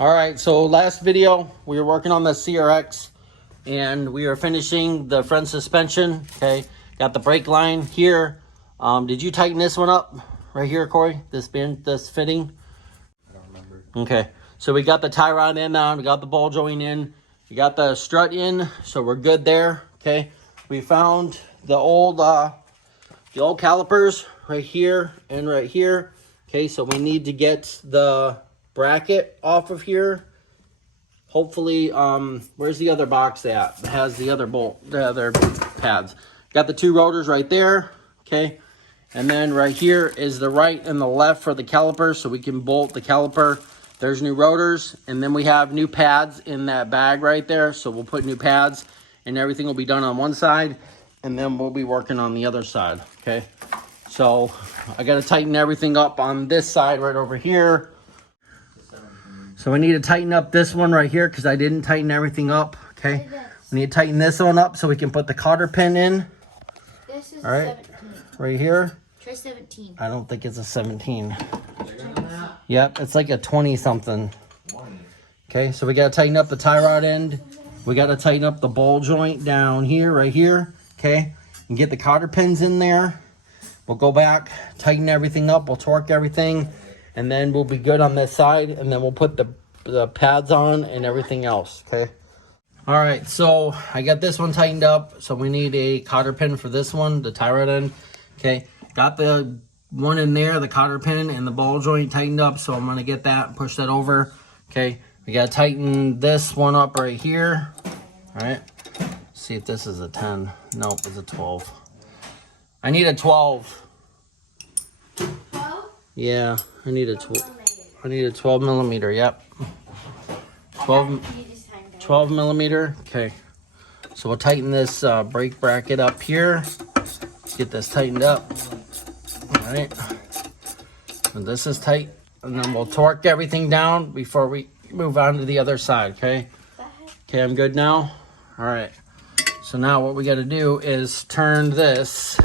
All right, so last video we were working on the CRX and we are finishing the front suspension. Okay, got the brake line here. Did you tighten this one up right here, Corey? This fitting? I don't remember. Okay, so we got the tie rod in now, we got the ball joint in, we got the strut in, so we're good there. Okay, we found the old calipers right here and right here. Okay, so we need to get the bracket off of here. Hopefully, where's the other box at? It has the other pads. Got the two rotors right there. Okay, and then right here is the right and the left for the caliper, so we can bolt the caliper. There's new rotors, and then we have new pads in that bag right there, so we'll put new pads, and everything will be done on one side, and then we'll be working on the other side. Okay, so I got to tighten everything up on this side right over here. So we need to tighten up this one right here because I didn't tighten everything up. Okay, we need to tighten this one up so we can put the cotter pin in. This is all right, 17. right here. Try 17. I don't think it's a 17. Yep, it's like a 20 something. Okay, so we got to tighten up the tie rod end. We got to tighten up the ball joint down here, right here. Okay, and get the cotter pins in there. We'll go back, tighten everything up. We'll torque everything, and then we'll be good on this side. And then we'll put the pads on and everything else. Okay. All right, so I got this one tightened up. So we need a cotter pin for this one, the tie rod end. Okay, got the one in there, the cotter pin and the ball joint tightened up, so I'm gonna get that and push that over. Okay, we gotta tighten this one up right here. All right, see if this is a 10. Nope, it's a 12. I need a 12. 12? Yeah, I need a 12 millimeter. Yep, 12 millimeter. Okay, so we'll tighten this brake bracket up here. Let's get this tightened up. All right, and this is tight, and then we'll torque everything down before we move on to the other side. Okay, I'm good now. All right, so now what we got to do is turn this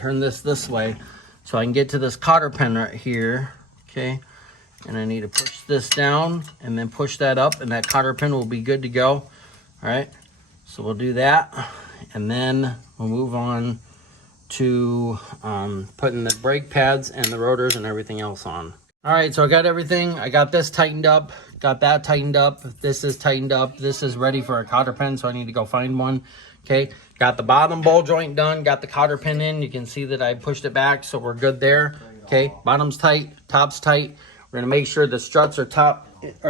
this way so I can get to this cotter pin right here. Okay, and I need to push this down and then push that up, and that cotter pin will be good to go. All right, so we'll do that, and then we'll move on to putting the brake pads and the rotors and everything else on. All right, so I got everything. I got this tightened up, got that tightened up. This is tightened up. This is ready for a cotter pin, so I need to go find one. Okay, got the bottom ball joint done, got the cotter pin in. You can see that I pushed it back, so we're good there. Okay, bottom's tight, top's tight. We're gonna make sure the struts are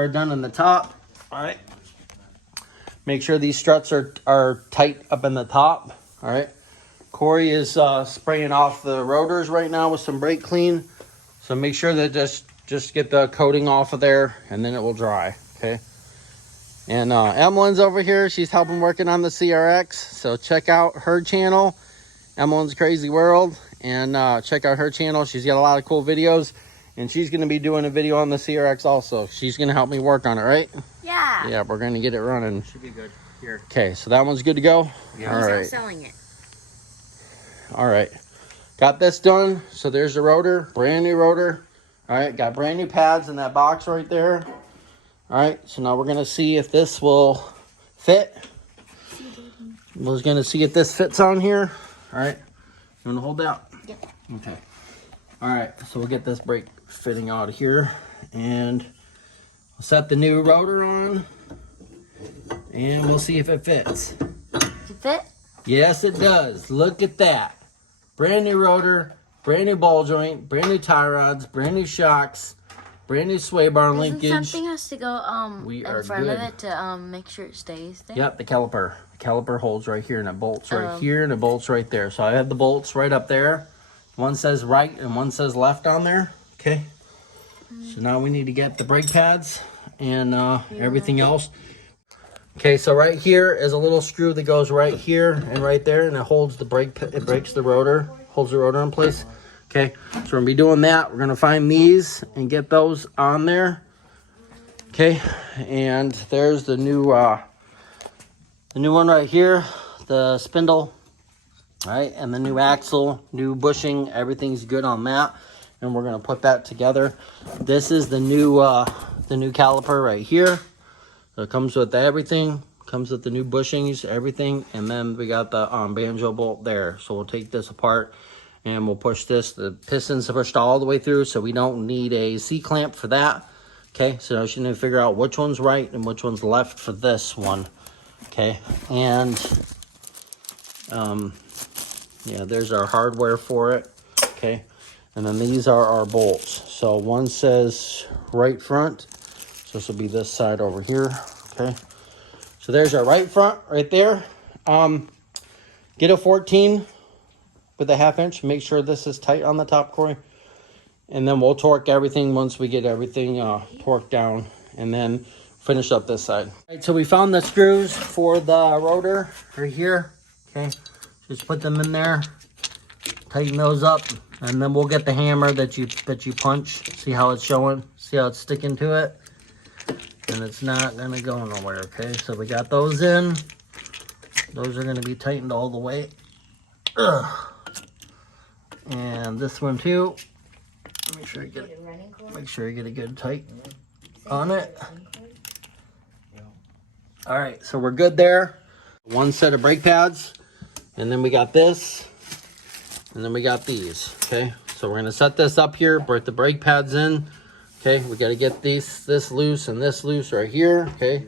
done in the top. All right, make sure these struts are tight up in the top. All right. Corey is spraying off the rotors right now with some brake clean. So make sure that just get the coating off of there, and then it will dry. Okay. And Emily's over here. She's helping working on the CRX. So check out her channel, Emily's Crazy World, and check out her channel. She's got a lot of cool videos, and she's going to be doing a video on the CRX also. She's going to help me work on it, right? Yeah. Yeah, we're going to get it running. Should be good. Here. Okay, so that one's good to go? Yeah. All He's right. not selling it. All right, got this done. So there's the rotor, brand new rotor. All right, got brand new pads in that box right there. All right, so now we're gonna see if this will fit. We're gonna see if this fits on here. All right, you wanna hold that? Yep. Okay. All right, so we'll get this brake fitting out of here, and we'll set the new rotor on, and we'll see if it fits. Does it fit? Yes, it does. Look at that. Brand new rotor, brand new ball joint, brand new tie rods, brand new shocks, brand new sway bar linkage. Something has to go We in are front good. of it to make sure it stays there. Yep, the caliper. The caliper holds right here, and it bolts right here, and it bolts right there. So I have the bolts right up there. One says right and one says left on there. Okay. So now we need to get the brake pads and everything else. Okay, so right here is a little screw that goes right here and right there, and it holds the brake. It breaks the rotor, holds the rotor in place. Okay, so we're gonna be doing that. We're gonna find these and get those on there. Okay, and there's the new one right here, the spindle. All right, and the new axle, new bushing, everything's good on that. and we're gonna put that together. This is the new caliper right here. So it comes with everything, comes with the new bushings, everything, and then we got the banjo bolt there. So we'll take this apart and we'll push this. The pistons are pushed all the way through, so we don't need a C-clamp for that. Okay, so now you need to figure out which one's right and which one's left for this one. Okay, and yeah, there's our hardware for it. Okay, and then these are our bolts. So one says right front, so this will be this side over here. Okay, so there's our right front right there. Get a 14 with a 1/2 inch. Make sure this is tight on the top, Corey. And then we'll torque everything once we get everything torqued down, and then finish up this side. All right, so we found the screws for the rotor right here. Okay, just put them in there, tighten those up, and then we'll get the hammer that you punch. See how it's showing? See how it's sticking to it? And it's not gonna go nowhere. Okay, so we got those in. Those are gonna be tightened all the way. Ugh. And this one too. Make sure you get a good tight on it. All right, so we're good there. One set of brake pads, and then we got this, and then we got these. Okay, so we're gonna set this up here, put the brake pads in. Okay, we got to get this loose and this loose right here. Okay,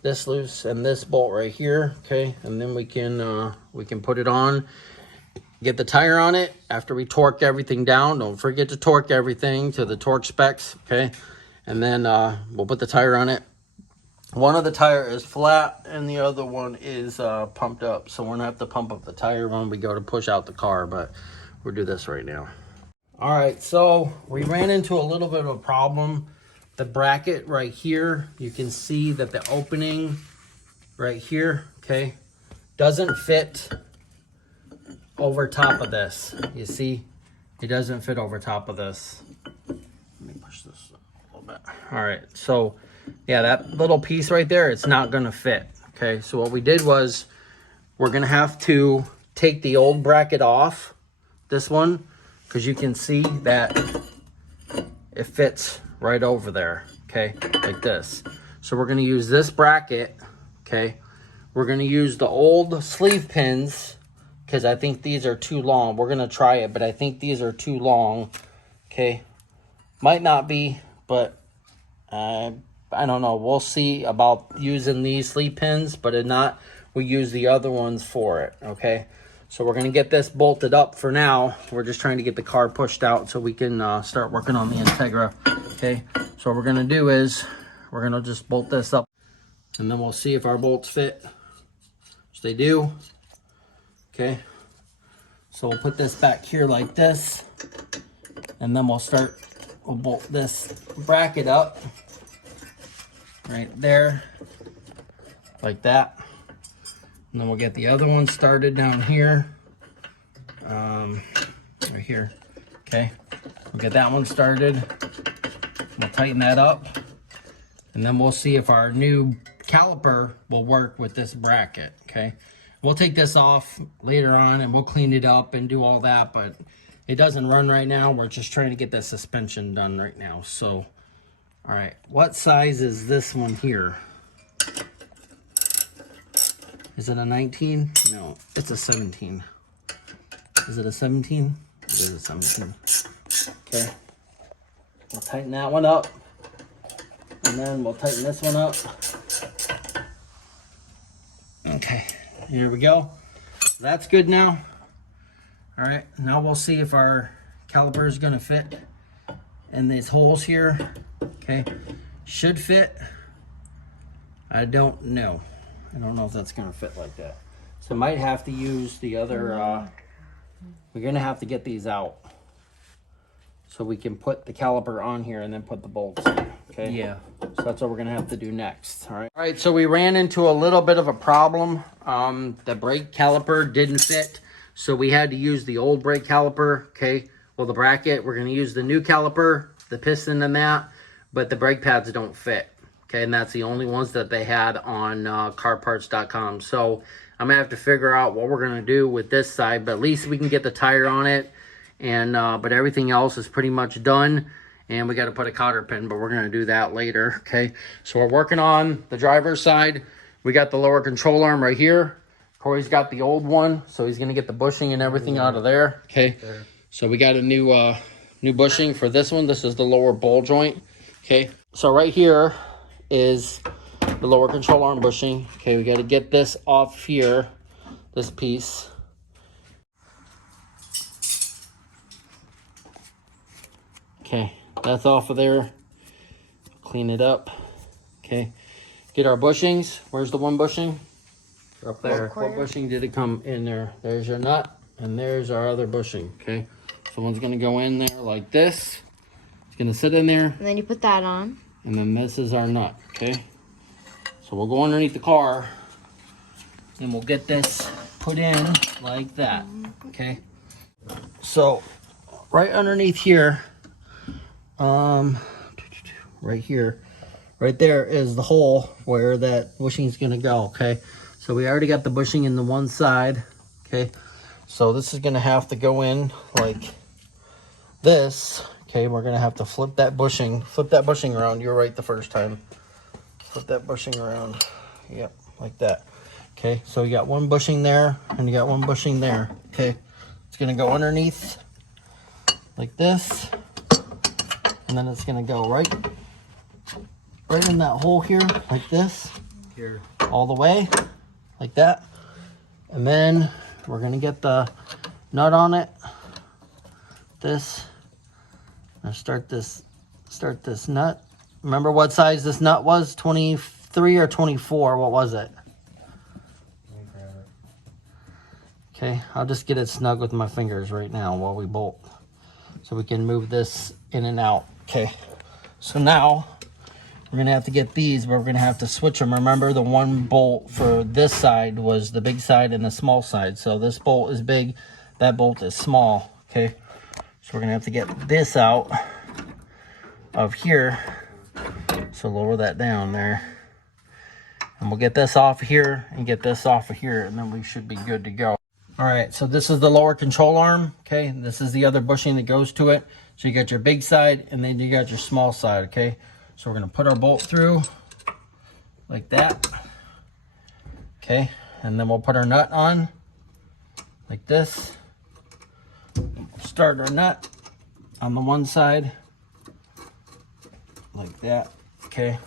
this loose and this bolt right here. Okay, and then we can put it on. Get the tire on it after we torque everything down. Don't forget to torque everything to the torque specs, okay? And then we'll put the tire on it. One of the tire is flat and the other one is pumped up. So we're gonna have to pump up the tire when we go to push out the car, but we'll do this right now. All right, so we ran into a little bit of a problem. The bracket right here, you can see that the opening right here, okay, doesn't fit over top of this. You see, it doesn't fit over top of this. Let me push this a little bit. All right, so yeah, that little piece right there, it's not gonna fit. Okay, so what we did was we're gonna have to take the old bracket off, this one, because you can see that it fits right over there, okay, like this. So we're gonna use this bracket, okay. We're gonna use the old sleeve pins, because I think these are too long. We're gonna try it, but I think these are too long. Okay, might not be, but I don't know. We'll see about using these sleeve pins, but if not, we use the other ones for it. Okay, so we're gonna get this bolted up for now. We're just trying to get the car pushed out so we can start working on the Integra. Okay, so what we're gonna do is we're gonna just bolt this up, and then we'll see if our bolts fit. If they do. Okay, so we'll put this back here like this, and then we'll bolt this bracket up right there, like that. And then we'll get the other one started down here, right here. Okay, we'll get that one started. We'll tighten that up, and then we'll see if our new caliper will work with this bracket, okay? We'll take this off later on and we'll clean it up and do all that, but it doesn't run right now. We're just trying to get the suspension done right now. So, all right, what size is this one here? Is it a 19? No, it's a 17. Is it a 17? It is a 17. Okay, we'll tighten that one up, and then we'll tighten this one up. Okay. Here we go. That's good now. All right, now we'll see if our caliper is gonna fit in these holes here. Okay, should fit. I don't know. I don't know if that's gonna fit like that. So might have to use the other, we're gonna have to get these out so we can put the caliper on here and then put the bolts in, okay? Yeah. So that's what we're gonna have to do next, all right? All right, so we ran into a little bit of a problem. The brake caliper didn't fit, so we had to use the old brake caliper, okay? Well, the bracket, we're gonna use the new caliper, the piston and that, but the brake pads don't fit, okay? And that's the only ones that they had on carparts.com. So I'm gonna have to figure out what we're gonna do with this side, but at least we can get the tire on it and but everything else is pretty much done. And we got to put a cotter pin, but we're going to do that later, okay? So we're working on the driver's side. We got the lower control arm right here. Corey's got the old one, so he's going to get the bushing and everything out of there, okay? So we got a new bushing for this one. This is the lower ball joint, okay? So right here is the lower control arm bushing. Okay, we got to get this off here, this piece. Okay, that's off of there. Clean it up. Okay, get our bushings. Where's the one bushing? Up there. What bushing did it come in there? There's your nut, and there's our other bushing. Okay, so one's gonna go in there like this. It's gonna sit in there. And then you put that on. And then this is our nut. Okay, so we'll go underneath the car, and we'll get this put in like that. Okay, so right underneath here. Right here, right there is the hole where that bushing is gonna go. Okay, so we already got the bushing in the one side. Okay, so this is gonna have to go in like this. Okay, we're gonna have to flip that bushing around. You're right the first time. Flip that bushing around. Yep, like that. Okay, so you got one bushing there and you got one bushing there. Okay, it's gonna go underneath like this. And then it's gonna go right in that hole here, like this, Here. all the way, like that. And then we're gonna get the nut on it. This. Now start this nut. Remember what size this nut was? 23 or 24? What was it? Okay, I'll just get it snug with my fingers right now while we bolt, so we can move this in and out. Okay, so now we're gonna have to get these, but we're gonna have to switch them. Remember, the one bolt for this side was the big side and the small side. So this bolt is big, that bolt is small. Okay, so we're gonna have to get this out of here. So lower that down there, and we'll get this off here and get this off of here, and then we should be good to go. All right, so this is the lower control arm. Okay, this is the other bushing that goes to it. So you got your big side and then you got your small side. Okay, so we're gonna put our bolt through like that. Okay, and then we'll put our nut on like this. Start our nut on the one side like that. Okay,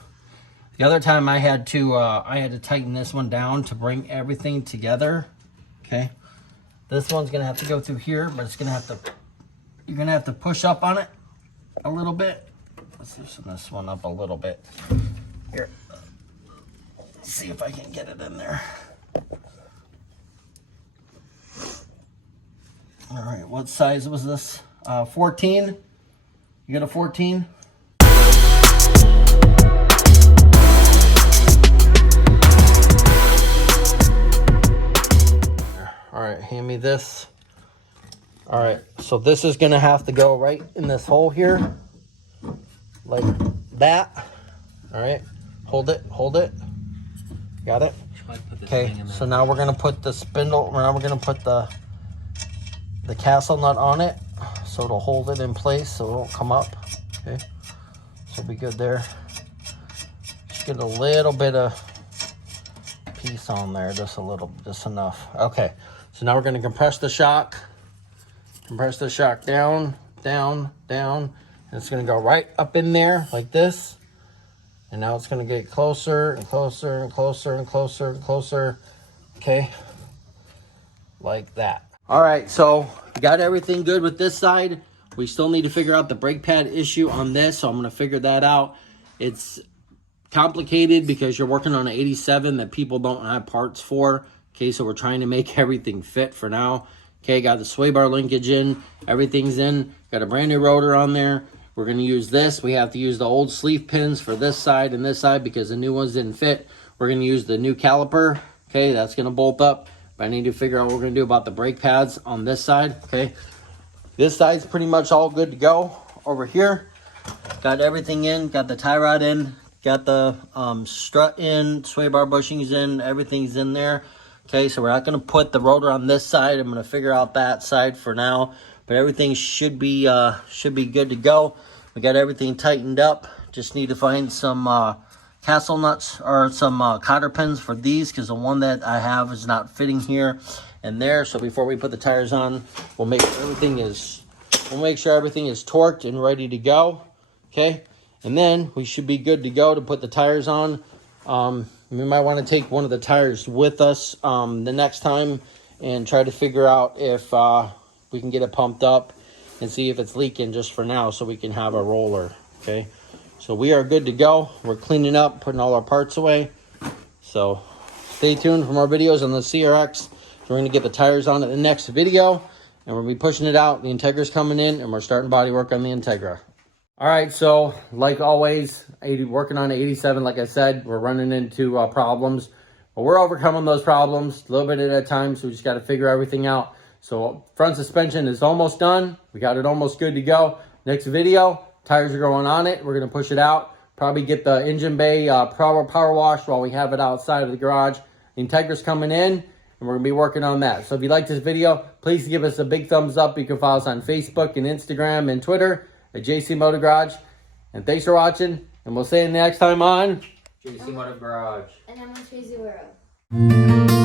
the other time I had to tighten this one down to bring everything together. Okay, this one's gonna have to go through here, but it's gonna have to, you're gonna have to push up on it a little bit. Let's loosen this one up a little bit. Here, let's see if I can get it in there. All right, what size was this? 14? You got a 14? All right, hand me this. All right, so this is gonna have to go right in this hole here, like that. All right, hold it. Got it? Okay, so now we're gonna put the spindle, now we're gonna put the castle nut on it, so it'll hold it in place so it won't come up. Okay, so be good there. Just get a little bit of piece on there, just enough. Okay, so now we're gonna compress the shock down, and it's gonna go right up in there like this. And now it's gonna get closer and closer and closer and closer and closer. Okay, like that. All right, so we got everything good with this side. We still need to figure out the brake pad issue on this, so I'm gonna figure that out. It's complicated because you're working on an 87 that people don't have parts for. Okay, so we're trying to make everything fit for now. Okay, got the sway bar linkage in, everything's in, got a brand new rotor on there. We're gonna use this. We have to use the old sleeve pins for this side and this side because the new ones didn't fit. We're gonna use the new caliper. Okay, that's gonna bolt up. But I need to figure out what we're gonna do about the brake pads on this side. Okay, this side's pretty much all good to go. Over here, got everything in, got the tie rod in, got the strut in, sway bar bushings in, everything's in there. Okay, so we're not gonna put the rotor on this side. I'm gonna figure out that side for now. but everything should be good to go. We got everything tightened up. Just need to find some castle nuts or some cotter pins for these, because the one that I have is not fitting here and there. So before we put the tires on, we'll make sure everything is torqued and ready to go. Okay, and then we should be good to go to put the tires on. We might want to take one of the tires with us the next time and try to figure out if we can get it pumped up and see if it's leaking just for now, so we can have a roller. Okay, so we are good to go. We're cleaning up, putting all our parts away. So stay tuned for more videos on the CRX. We're going to get the tires on in the next video, and we'll be pushing it out. The Integra's coming in, and we're starting body work on the Integra. All right, so like always, working on 87, like I said, we're running into problems. But we're overcoming those problems a little bit at a time, so we just got to figure everything out. So front suspension is almost done. We got it almost good to go. Next video, tires are going on it. We're going to push it out. Probably get the engine bay power wash while we have it outside of the garage. The Integra's coming in, and we're going to be working on that. So if you like this video, please give us a big thumbs up. You can follow us on Facebook and Instagram and Twitter at JC Motor Garage. And thanks for watching, and we'll see you next time on JC Motor Garage. And I'm on Tracy World.